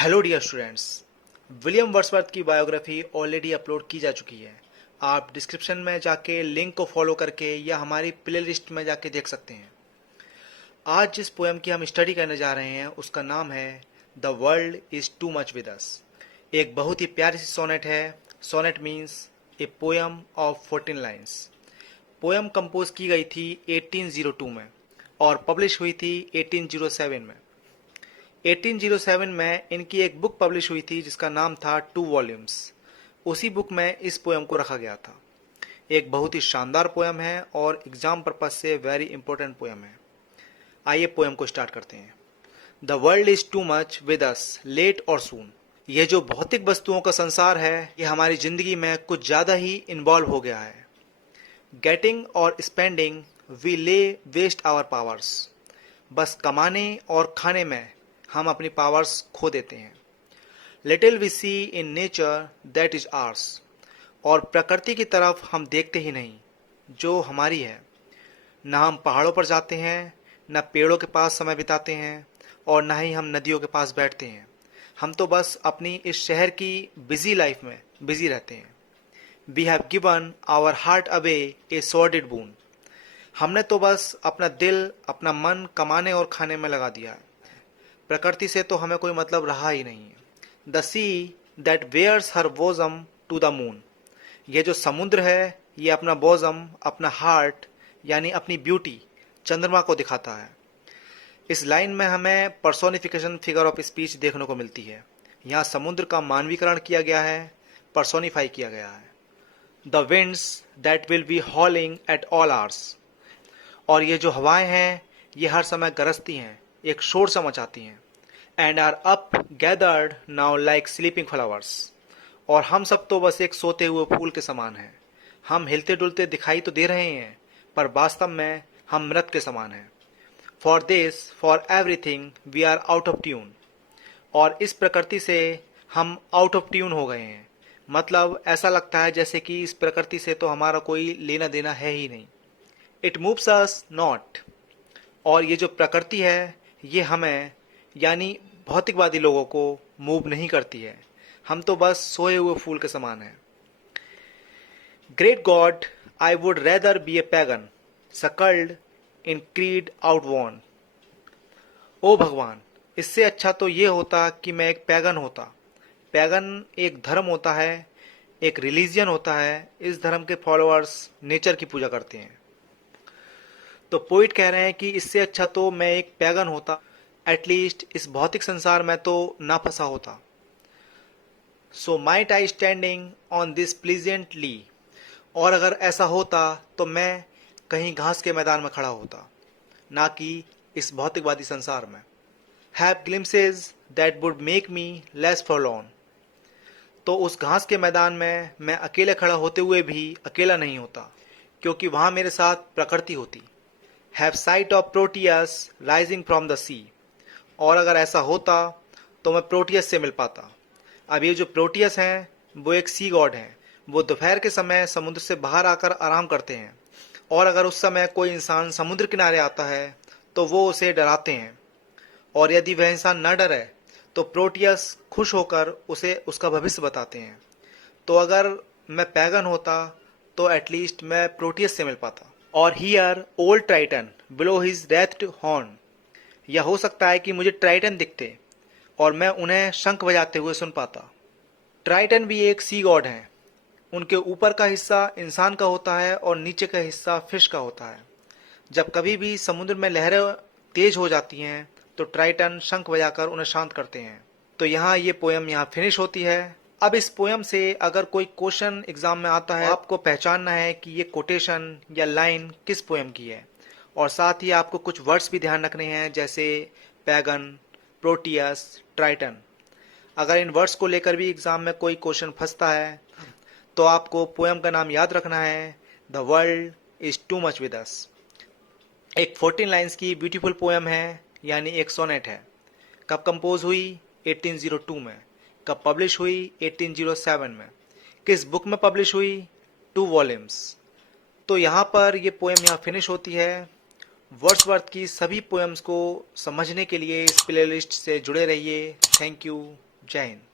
Hello dear students. William Wordsworth की biography already upload की जा चुकी है। आप डिस्क्रिप्शन में जाके लिंक को फॉलो करके या हमारी प्ले लिस्ट में जाके देख सकते हैं। आज जिस पोएम की हम स्टडी करने जा रहे हैं उसका नाम है the world is too much with us. एक बहुत ही प्यारी सी सोनेट है। Sonnet means a poem of 14 lines. Poem compose की गई थी 1802 में और पब्लिश हुई थी 1807 में। 1807 में इनकी एक बुक पब्लिश हुई थी जिसका नाम था 2 वॉल्यूम्स। उसी बुक में इस पोएम को रखा गया था। एक बहुत ही शानदार पोएम है और एग्जाम पर्पज से वेरी इंपॉर्टेंट पोएम है। आइए पोएम को स्टार्ट करते हैं। The world is too much with us late और सून। यह जो भौतिक वस्तुओं का संसार है ये हमारी जिंदगी में कुछ ज़्यादा ही इन्वॉल्व हो गया है। गेटिंग और स्पेंडिंग वी ले वेस्ट आवर पावर्स। बस कमाने और खाने में हम अपनी पावर्स खो देते हैं। Little we see in nature that is ours. और प्रकृति की तरफ हम देखते ही नहीं जो हमारी है। न हम पहाड़ों पर जाते हैं, न पेड़ों के पास समय बिताते हैं और न ही हम नदियों के पास बैठते हैं। हम तो बस अपनी इस शहर की बिजी लाइफ में बिजी रहते हैं। We have given our heart away a sordid boon. हमने तो बस अपना दिल अपना मन कमाने और खाने में लगा दिया है। प्रकृति से तो हमें कोई मतलब रहा ही नहीं है। The sea that bares her bosom to the moon. ये जो समुद्र है ये अपना बोजम अपना हार्ट यानी अपनी ब्यूटी चंद्रमा को दिखाता है। इस लाइन में हमें पर्सोनिफिकेशन फिगर ऑफ स्पीच देखने को मिलती है। यहाँ समुद्र का मानवीकरण किया गया है, पर्सोनिफाई किया गया है। The winds that will be हॉलिंग at all hours. और ये जो हवाएं हैं ये हर समय गरजती हैं, एक शोर सा मचाती हैं। And are up gathered now like sleeping flowers. और हम सब तो बस एक सोते हुए फूल के समान हैं। हम हिलते डुलते दिखाई तो दे रहे हैं पर वास्तव में हम मृत के समान हैं। For this for everything we are out of tune. और इस प्रकृति से हम आउट ऑफ ट्यून हो गए हैं। मतलब ऐसा लगता है जैसे कि इस प्रकृति से तो हमारा कोई लेना देना है ही नहीं। It moves us not. और ये जो प्रकृति है ये हमें यानी भौतिकवादी लोगों को मूव नहीं करती है। हम तो बस सोए हुए फूल के समान हैं। Great God I would rather be a pagan suckled in creed outworn. ओ भगवान, इससे अच्छा तो ये होता कि मैं एक पैगन होता। पैगन एक धर्म होता है, एक रिलीजियन होता है। इस धर्म के फॉलोअर्स नेचर की पूजा करते हैं। तो पोइट कह रहे हैं कि इससे अच्छा तो मैं एक पैगन होता, एटलीस्ट इस भौतिक संसार में तो ना फंसा होता। So might I standing on this pleasant lea. और अगर ऐसा होता तो मैं कहीं घास के मैदान में खड़ा होता, ना कि इस भौतिकवादी संसार में। Have glimpses that would make me less forlorn. तो उस घास के मैदान में मैं अकेले खड़ा होते हुए भी अकेला नहीं होता, क्योंकि वहां मेरे साथ प्रकृति होती। Have sight of Proteus rising from the sea. और अगर ऐसा होता तो मैं प्रोटियस से मिल पाता। अब ये जो प्रोटियस हैं वो एक सी गॉड हैं। वो दोपहर के समय समुद्र से बाहर आकर आराम करते हैं और अगर उस समय कोई इंसान समुद्र किनारे आता है तो वो उसे डराते हैं। और यदि वह इंसान न डरे तो प्रोटियस खुश होकर उसे उसका भविष्य बताते हैं। तो अगर मैं पैगन होता तो एटलीस्ट मैं प्रोटियस से मिल पाता। और hear old Triton blow his wreathed horn. यह हो सकता है कि मुझे ट्राइटन दिखते और मैं उन्हें शंख बजाते हुए सुन पाता। ट्राइटन भी एक सी गॉड हैं। उनके ऊपर का हिस्सा इंसान का होता है और नीचे का हिस्सा फिश का होता है। जब कभी भी समुद्र में लहरें तेज हो जाती हैं तो ट्राइटन शंख बजाकर उन्हें शांत करते हैं। तो यहाँ ये पोएम यहाँ फिनिश होती है। अब इस पोएम से अगर कोई क्वेश्चन एग्जाम में आता है, आपको पहचानना है कि ये कोटेशन या लाइन किस पोएम की है। और साथ ही आपको कुछ वर्ड्स भी ध्यान रखने हैं, जैसे पैगन, प्रोटियस, ट्राइटन। अगर इन वर्ड्स को लेकर भी एग्जाम में कोई क्वेश्चन फंसता है तो आपको पोएम का नाम याद रखना है, the world is too much with us. एक 14 लाइन्स की ब्यूटीफुल पोएम है, यानी एक सोनेट है। कब कंपोज हुई? 1802 में। कब पब्लिश हुई? 1807 में। किस बुक में पब्लिश हुई? 2 वॉल्यूम्स। तो यहाँ पर ये पोएम यहाँ फिनिश होती है। वर्ड्सवर्थ की सभी पोएम्स को समझने के लिए इस प्लेलिस्ट से जुड़े रहिए। Thank you. जय हिंद।